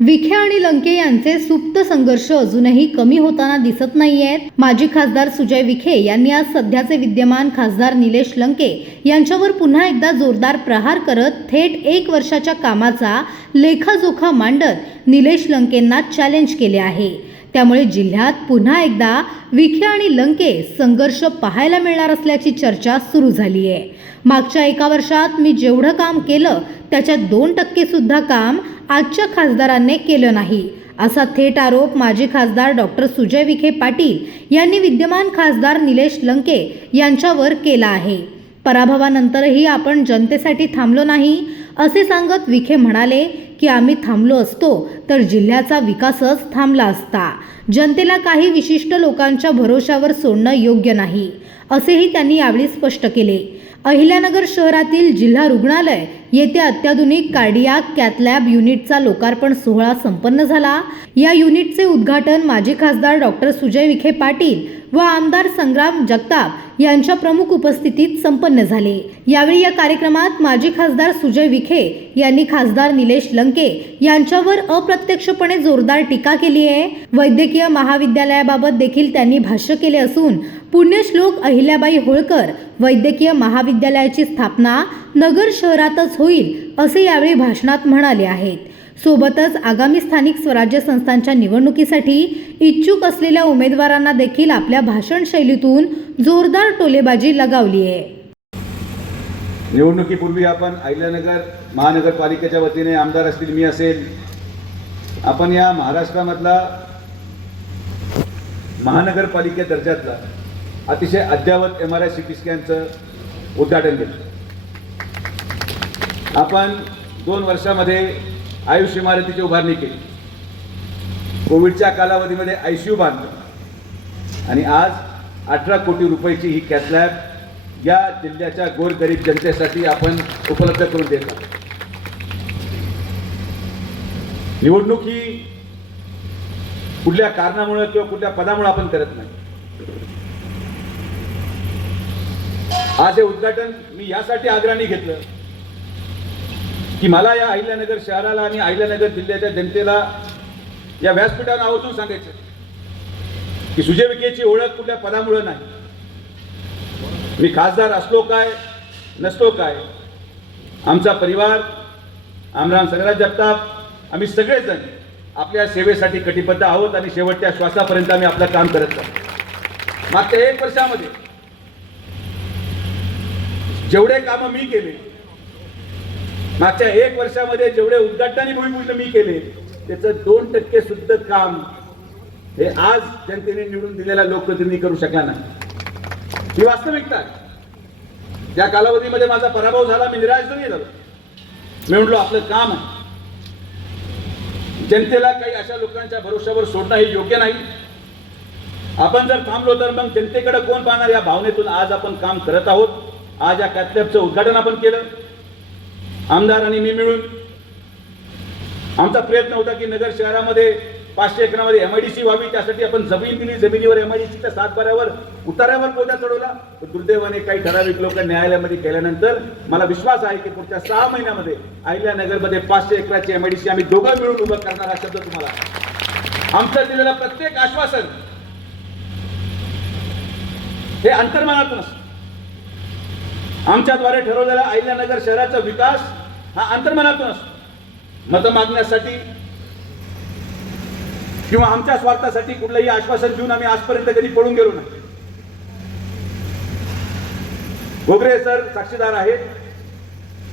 विखे आणि लंके यांचे सुप्त संघर्ष अजूनही कमी होताना दिसत नाही आहेत माजी खासदार सुजय विखे यांनी आज सध्याचे विद्यमान खासदार निलेश लंके यांच्यावर पुन्हा एकदा जोरदार प्रहार करत थेट एक वर्षाच्या कामाचा लेखाजोखा मांडत निलेश लंकेंना चॅलेंज केले आहे. त्यामुळे जिल्ह्यात पुन्हा एकदा विखे आणि लंके संघर्ष पाहायला मिळणार असल्याची चर्चा सुरू झाली आहे मागच्या एका वर्षात मी जेवढं काम केलं त्याच्या दोन टक्के सुद्धा काम आजच्या खासदारांनी केलं नाही. असा थेट आरोप माजी खासदार डॉक्टर सुजय विखे पाटील यांनी विद्यमान खासदार निलेश लंके यांच्यावर केला आहे. पराभवानंतरही आपण जनतेसाठी थांबलो नाही असे सांगत विखे म्हणाले की आम्ही थांबलो असतो तर जिल्ह्याचा विकासच थांबला असता. जनतेला काही विशिष्ट लोकांच्या भरोशावर सोडणं योग्य नाही असेही त्यांनी यावेळी स्पष्ट केले. अहिल्यानगर शहरातील जिल्हा रुग्णालय येथे अत्याधुनिक कार्डियाक कॅथलॅब युनिटचा लोकार्पण सोहळा संपन्न झाला. या युनिटचे उद्घाटन माजी खासदार डॉक्टर सुजय विखे पाटील व आमदार संग्राम जगताप यांच्या प्रमुख उपस्थितीत संपन्न झाले. यावेळी या कार्यक्रमात माजी खासदार सुजय विखे यांनी खासदार निलेश लंके यांच्यावर अप्रत्यक्षपणे जोरदार टीका केली आहे. वैद्यकीय महाविद्यालयाबाबत देखील त्यांनी भाष्य केले असून पुण्यश्लोक अहिल्याबाई होळकर वैद्यकीय महाविद्यालयाची स्थापना नगर शहरातच होईल असे यावेळी भाषणात म्हणाले आहेत. सोबतच आगामी स्थानिक स्वराज्य संस्थांच्या निवडणुकीसाठी इच्छुक असलेल्या उमेदवारांना देखील आपल्या भाषण शैलीतून जोरदार टोलेबाजी लगावली आहे. निवडणुकीपूर्वी आपण अहिल्यानगर महानगरपालिकेच्या वतीने आमदार असतील मी असेल. आपण या महाराष्ट्रामधला महानगरपालिके दर्जातला अतिशय अद्ययावत M R I C T स्कॅनचं उद्घाटन केलं. आपण दोन वर्षामध्ये आयुष इमारतीची उभारणी केली. कोविडच्या कालावधीमध्ये आय सी यू बांधलं. आणि आज अठरा कोटी रुपयाची ही कॅथलॅब या जिल्ह्याच्या गोरगरीब जनतेसाठी आपण उपलब्ध करून देत आहोत. निवडणूक ही कुठल्या कारणामुळे किंवा कुठल्या पदामुळे आपण करत नाही. आज हे उद्घाटन मी यासाठी आग्रहाने घेतलं. की मला या अहिल्यानगर शहराला आणि अहिल्यानगर जिल्ह्याच्या जनतेला या व्यासपीठावर आवर्जून सांगायचं की सुजय विखेची ओळख कुठल्या पदामुळे नाही. मी खासदार असलो काय नसलो काय आमचा परिवार आमराम संग्राम जगताप आम्ही सगळेजण आपल्या सेवेसाठी कटिबद्ध आहोत आणि शेवटच्या श्वासापर्यंत आम्ही आपलं काम करत आहोत. मागच्या एक वर्षामध्ये जेवढे कामं मी केले मागच्या एक वर्षामध्ये जेवढे उद्घाटनाने भूमिपूजन मी केले त्याचं दोन टक्के सुद्धा काम हे आज जनतेने निवडून दिलेला लोकप्रतिनिधी करू शकला नाही. ही वास्तविकता ज्या कालावधीमध्ये माझा पराभव झाला मी निराश नाही झालो. मी म्हटलो आपलं काम आहे. जनतेला काही अशा लोकांच्या भरोश्यावर सोडणं हे योग्य नाही. आपण जर थांबलो तर मग जनतेकडे कोण पाहणार? या भावनेतून आज आपण काम करत आहोत. आज या कॅथलॅबचं उद्घाटन आपण केलं. आमदार आणि मी मिळून आमचा प्रयत्न होता की नगर शहरामध्ये पाचशे एकरामध्ये एमआयडीसी व्हावी. त्यासाठी आपण जमीन दिली. जमिनीवर एमआयडीसीच्या सातबाऱ्यावर उतार्यावर कोयता चढवला. पण दुर्दैवाने काही ठराविक लोक न्यायालयामध्ये केल्यानंतर मला विश्वास आहे की पुढच्या सहा महिन्यामध्ये अहिल्यानगरमध्ये पाचशे एकराची एमआयडीसी आम्ही दोघं मिळून उभं करणार हा शब्द तुम्हाला. आमचं दिलेलं प्रत्येक आश्वासन हे अंतर्मनातून असत. आमच्याद्वारे ठरवलेला अहिल्यानगर शहराचा विकास हा अंतर्मनातून असतो मतं मागण्यासाठी किंवा आमच्या स्वार्थासाठी कुठलंही आश्वासन देऊन आम्ही आजपर्यंत कधी पळून गेलो नाही. घोगरे सर साक्षीदार आहेत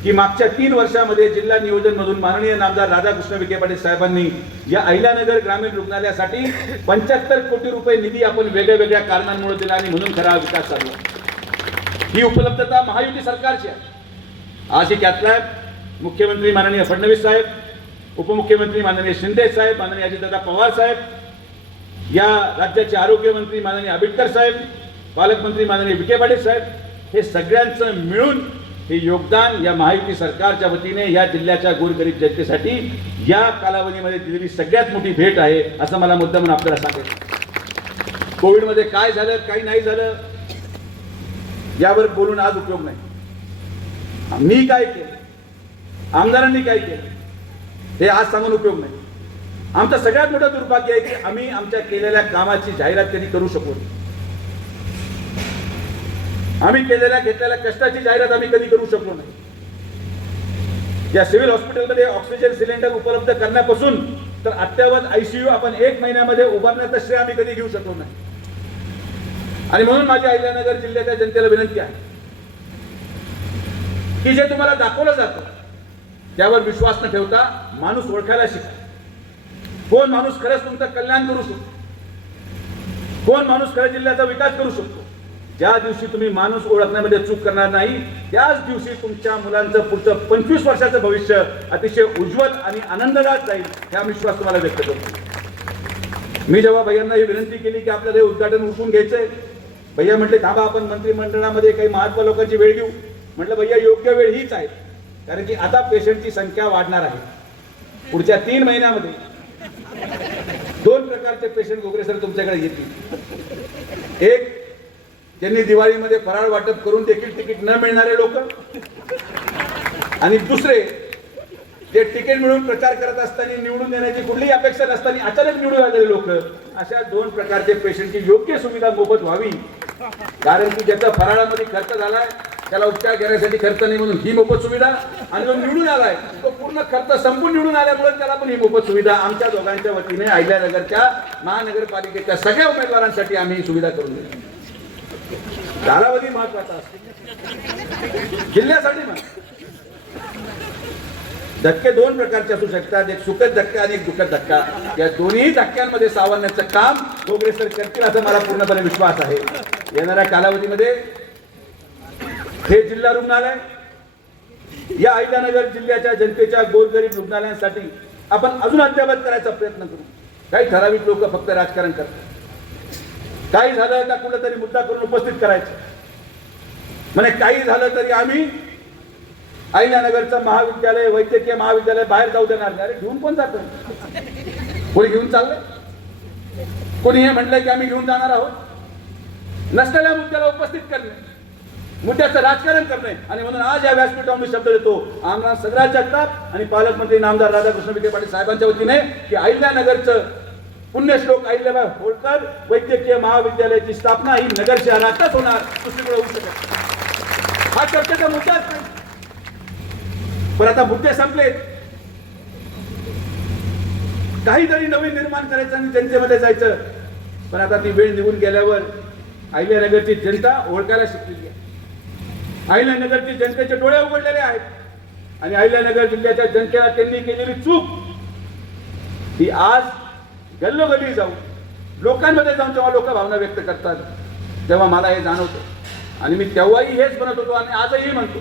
की मागच्या तीन वर्षामध्ये जिल्हा नियोजन मधून माननीय नामदार राधाकृष्ण विखे पाटील साहेबांनी या अहिल्यानगर ग्रामीण रुग्णालयासाठी पंच्याहत्तर कोटी रुपये निधी आपण वेगळ्या वेगळ्या कारणांमुळे दिला आणि म्हणून खरा विकास चालला ही उपलब्धता महायुती सरकारची आहे. आज ही कॅथलॅब मुख्यमंत्री माननीय फडणवीस साहेब उपमुख्यमंत्री माननीय शिंदे साहेब माननीय अजितदादा पवार साहेब या राज्याचे आरोग्यमंत्री माननीय आंबेडकर साहेब पालकमंत्री माननीय विखे पाटील साहेब हे सगळ्यांचं मिळून हे योगदान या महायुती सरकारच्या वतीने या जिल्ह्याच्या गोरगरीब जनतेसाठी या कालावधीमध्ये दिलेली सगळ्यात मोठी भेट आहे असं मला मुद्दा म्हणून आपल्याला सांगायचं कोविडमध्ये काय झालं काही नाही झालं यावर बोलून आज उपयोग नाही. मी काय केलं? आमदारांनी काय केलं? हे आज सांगून उपयोग नाही. आमचं सगळ्यात मोठं दुर्भाग्य आहे की आम्ही आमच्या केलेल्या कामाची जाहिरात कधी करू शकू आम्ही केलेल्या घेतलेल्या कष्टाची जाहिरात आम्ही कधी करू शकलो नाही. या सिव्हिल हॉस्पिटलमध्ये ऑक्सिजन सिलेंडर उपलब्ध करण्यापासून तर अत्यावत आयसीयू आपण एक महिन्यामध्ये उभारण्याचं श्रेय आम्ही कधी घेऊ शकलो नाही. आणि म्हणून माझ्या अहिल्यानगर जिल्ह्याच्या जनतेला विनंती आहे की जे तुम्हाला दाखवलं जातं त्यावर विश्वास न ठेवता माणूस ओळखायला शिका. कोण माणूस खरंच तुमचं कल्याण करू शकतो? कोण माणूस खरं जिल्ह्याचा विकास करू शकतो? ज्या दिवशी तुम्ही माणूस ओळखण्यामध्ये चूक करणार नाही त्याच दिवशी तुमच्या मुलांचं पुढचं पंचवीस वर्षाचं भविष्य अतिशय उज्ज्वल आणि आनंददायक जाईल ह्या विश्वास तुम्हाला व्यक्त करतो. मी जेव्हा भैयांना ही विनंती केली की आपल्याला हे उद्घाटन उठून घ्यायचंय भैया म्हटले थांबा आपण मंत्रिमंडळामध्ये काही महत्त्व लोकांची वेळ घेऊ. म्हटलं भैया योग्य वेळ हीच आहे. कारण की आता पेशंटची संख्या वाढणार आहे. पुढच्या तीन महिन्यामध्ये दोन प्रकारचे पेशंट गोगरे सर तुमच्याकडे येतील. एक त्यांनी दिवाळीमध्ये फराळ वाटप करून देखील तिकीट न मिळणारे लोक. आणि दुसरे जे तिकीट मिळून प्रचार करत असताना निवडून देण्याची कुठलीही अपेक्षा नसताना अचानक निवडून आलेले लोक अशा दोन प्रकारचे पेशंटची योग्य सुविधा मोफत व्हावी. कारण की ज्याचा फराळामध्ये खर्च झालाय त्याला उपचार घेण्यासाठी खर्च नाही म्हणून ही मोफत सुविधा आणि जो निवडून आलाय तो पूर्ण खर्च संपून निवडून आल्यामुळे त्याला पण ही मोफत सुविधा आमच्या दोघांच्या वतीने अहिल्यानगरच्या महानगरपालिकेच्या सगळ्या उमेदवारांसाठी आम्ही ही सुविधा करून दिली कालावधी महत्त्वाचा असतो. जिल्ह्यासाठी धक्के दोन प्रकारचे असू शकतात एक सुखद धक्का आणि एक दुखद धक्का. या दोन्ही धक्क्यांमध्ये सावरण्याचं काम गोगरे सर करतील असा मला पूर्णपणे विश्वास आहे. येणाऱ्या कालावधीमध्ये हे जिल्हा रुग्णालय या अहिल्यानगर जिल्ह्याच्या जनतेच्या गोरगरीब रुग्णालयांसाठी आपण अजून अद्यावत करायचा प्रयत्न करू. काही ठराविक लोक फक्त राजकारण करतात. काही झालं का कुठेतरी मुद्दा करून उपस्थित करायचं? म्हणे काही झालं तरी आम्ही अहिल्यानगरचं महाविद्यालय वैद्यकीय महाविद्यालय बाहेर जाऊ देणार नाही. अरे घेऊन कोण जात? कोणी घेऊन चाललंय? कोणी हे म्हटलंय की आम्ही घेऊन जाणार आहोत? नसलेल्या मुद्द्याला उपस्थित करणे. मुद्द्याचं राजकारण करणे. आणि म्हणून आज या व्यासपीठावर मी शब्द देतो. आमदार सगळ्यात जगताप आणि पालकमंत्री नामदार राधाकृष्ण विखे पाटील साहेबांच्या वतीने की अहिल्यानगरचं पुण्यश्लोक अहिल्याबाई होळकर वैद्यकीय महाविद्यालयाची स्थापना ही नगर शहरातच होणार दुसरीकडे होऊ शकत हा चर्चेचा मुद्दाच नाही पण आता मुद्दे संपलेत. काहीतरी नवीन निर्माण करायचं आणि जनतेमध्ये जायचं. पण आता ती वेळ निघून गेल्यावर अहिल्यानगरची जनता ओळखायला शिकलेली अहिल्यानगरची जनतेचे डोळे उघडलेले आहेत. आणि अहिल्यानगर जिल्ह्याच्या जनतेला त्यांनी केलेली चूक ही आज गल्लोगल्ली जाऊन लोकांमध्ये जाऊन जेव्हा लोक भावना व्यक्त करतात तेव्हा मला हे जाणवतं. आणि मी तेव्हाही हेच म्हणत होतो आणि आजही म्हणतो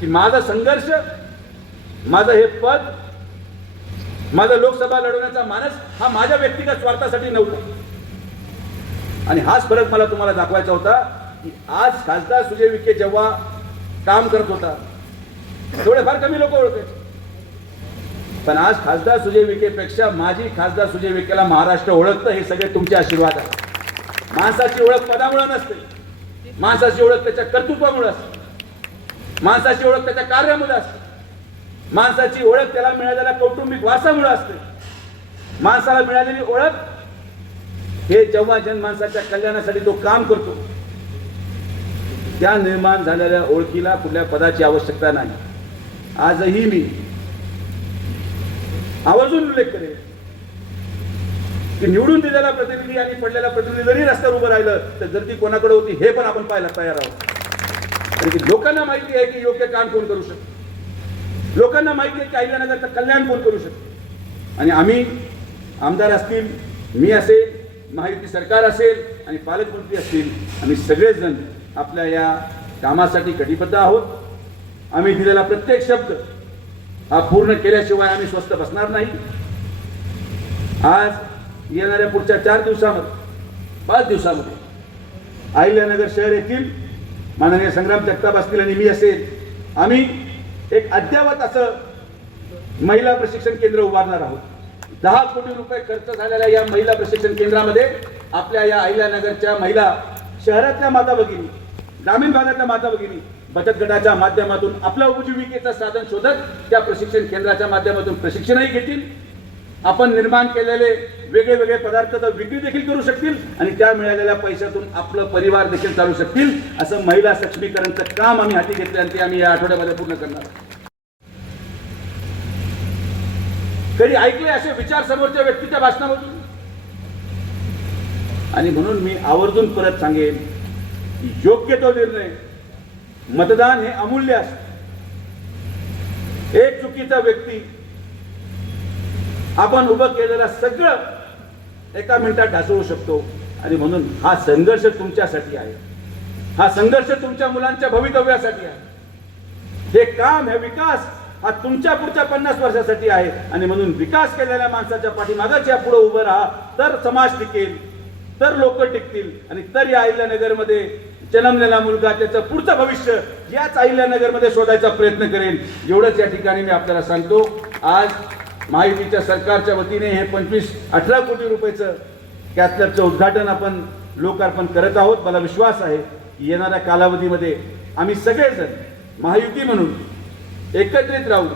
की माझा संघर्ष माझं हे पद माझा लोकसभा लढवण्याचा मानस हा माझ्या व्यक्तिगत स्वार्थासाठी नव्हता. आणि हाच फरक मला तुम्हाला दाखवायचा होता. की आज खासदार सुजय विखे जेव्हा काम करत होता थोडेफार कमी लोक ओळखायचे. पण आज खासदार सुजय विखेपेक्षा माझी खासदार सुजय विखेला महाराष्ट्र ओळखतं हे सगळे तुमचे आशीर्वाद आहे माणसाची ओळख पदामुळे नसते. माणसाची ओळख त्याच्या कर्तृत्वामुळे असते. माणसाची ओळख त्याच्या कार्यामुळे असते. माणसाची ओळख त्याला मिळालेल्या कौटुंबिक वासामुळे असते. माणसाला मिळालेली ओळख हे जेव्हा जनमानसाच्या कल्याणासाठी तो काम करतो त्या निर्माण झालेल्या ओळखीला कुठल्या पदाची आवश्यकता नाही. आजही मी आवर्जून उल्लेख करेन की निवडून दिलेला प्रतिनिधी आणि पडलेला प्रतिनिधी जरी रस्त्यावर उभं राहिलं तर गर्दी कोणाकडे होती हे पण आपण पाहायला तयार आहोत. कारण की लोकांना माहिती आहे की योग्य काम कोण करू शकतो? लोकांना माहिती आहे की अहिल्यानगरचं कल्याण कोण करू शकतो? आणि आम्ही आमदार असतील मी असेल महायुती सरकार असेल आणि पालकमंत्री असतील आम्ही सगळेजण आपल्या या कामासाठी कटिबद्ध आहोत. आम्ही दिलेला प्रत्येक शब्द हा पूर्ण केल्याशिवाय आम्ही स्वस्त बसणार नाही. आज येणाऱ्या पुढच्या चार दिवसामध्ये पाच दिवसामध्ये अहिल्यानगर शहर येथील माननीय संग्राम जगताप असतील आणि मी असेल आम्ही एक अद्यावत असं महिला प्रशिक्षण केंद्र उभारणार आहोत. दहा कोटी रुपये खर्च झालेल्या या महिला प्रशिक्षण केंद्रामध्ये आपल्या या अहिल्यानगरच्या महिला शहरातल्या माता भगिनी ग्रामीण भागातल्या माता भगिनी बचत गटाच्या माध्यमातून आपल्या उपजीविकेचं साधन शोधत त्या प्रशिक्षण केंद्राच्या माध्यमातून प्रशिक्षणही घेतील आपण निर्माण केलेले वेगळे वेगळे पदार्थ तर विक्री देखील करू शकतील आणि त्या मिळालेल्या पैशातून आपलं परिवार देखील चालू शकतील असं महिला सक्षमीकरणचं काम आम्ही हाती घेतले आणि ते आम्ही या आठवड्यामध्ये पूर्ण करणार आहोत. कधी ऐकले असे विचार समोरच्या व्यक्तीच्या भाषणामधून आणि म्हणून मी आवर्जून परत सांगेन योग्य तो निर्णय. मतदान हे अमूल्य असते. एक चुकीचा व्यक्ती आपण उभं केलेलं सगळं एका मिनिटात ढासळू शकतो आणि म्हणून हा संघर्ष तुमच्यासाठी आहे. हा संघर्ष तुमच्या मुलांच्या भवितव्यासाठी आहे. हे काम हे विकास हा तुमच्या पुढच्या पन्नास वर्षासाठी आहे आणि म्हणून विकास केलेल्या माणसाच्या पाठीमागच या पुढे उभं राहा तर समाज टिकेल तर लोक टिकतील आणि तर या अहिल्यानगरमध्ये जन्मलेला मुलगा त्याचं पुढचं भविष्य याच अहिल्यानगरमध्ये शोधायचा प्रयत्न करेल एवढंच या ठिकाणी मी आपल्याला सांगतो. आज महायुतीच्या सरकारच्या वतीने हे पंचवीस अठरा कोटी रुपयाचं कॅथलॅबचं उद्घाटन आपण लोकार्पण करत आहोत. मला विश्वास आहे की येणाऱ्या कालावधीमध्ये आम्ही सगळेजण महायुती म्हणून एकत्रित राहू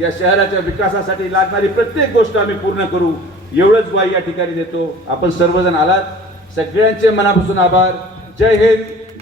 या शहराच्या विकासासाठी लागणारी प्रत्येक गोष्ट आम्ही पूर्ण करू. एवढंच ग्वाही या ठिकाणी देतो. आपण सर्वजण आलात. सगळ्यांचे मनापासून आभार. जय हिंद.